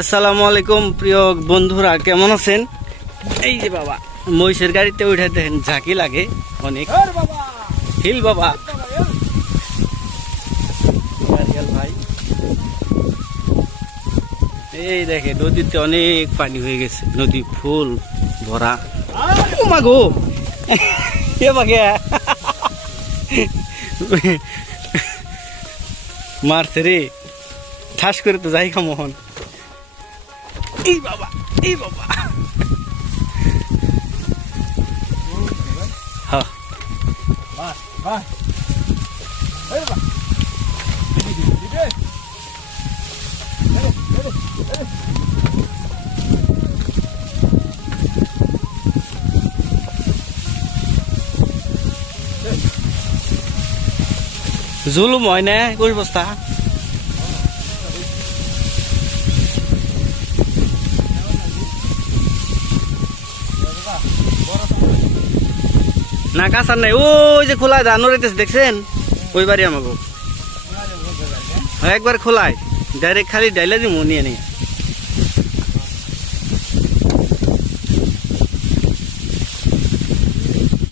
আসসালামু আলাইকুম প্রিয় বন্ধুরা, কেমন আছেন? এই যে বাবা মহিষের গাড়িতে উঠে দেখেন ঝাঁকি লাগে অনেক। হিল বাবা ভাই, এই দেখে নদীতে অনেক পানি হয়ে গেছে, নদী ফুল ভরা। ও মা গো এ বাগে মারছে রে, ঠাস করে তো যাই মোহন। এই বাবা এই বাবা, হ্যাঁ জুলুম হয় না কোন বস্তা। না কাঁচার নাই, ওই যে খোলায় ধান রইতেছে দেখছেন, ওই বাড়ি আমাকে একবার খোলায় ডাইরেক্ট খালি ডাইলা দিব নিয়ে নিয়ে।